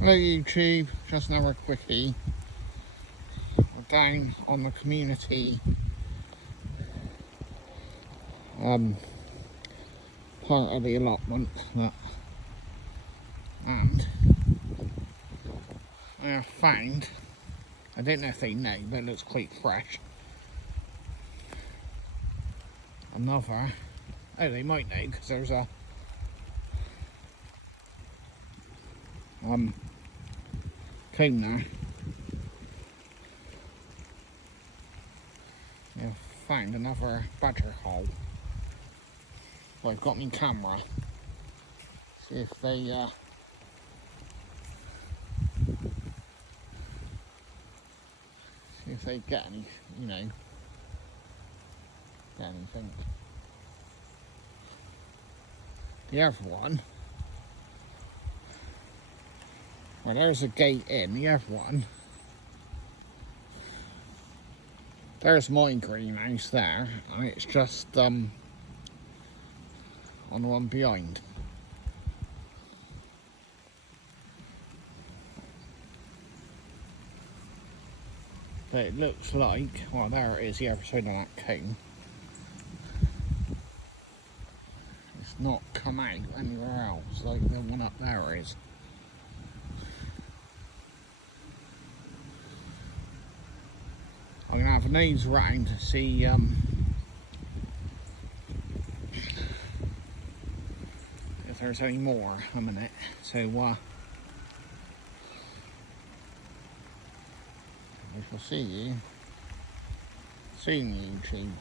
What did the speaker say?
Hello YouTube, just another quickie. We're down on the community part of the allotment and I have found, I don't know if they know, but it looks quite fresh, another, oh they might know because there's a comb there. I've found another badger hole. Well, I've got my camera. See if they get any, get anything. The other one, well, there's a gate in. The other one, there's my greenhouse there, and it's just on the one behind. But it looks like, well, there it is, the other side of that cone. It's not come out anywhere else like the one up there is. I'm going to have a nose round to see if there's any more a minute. So we shall see you soon, YouTube.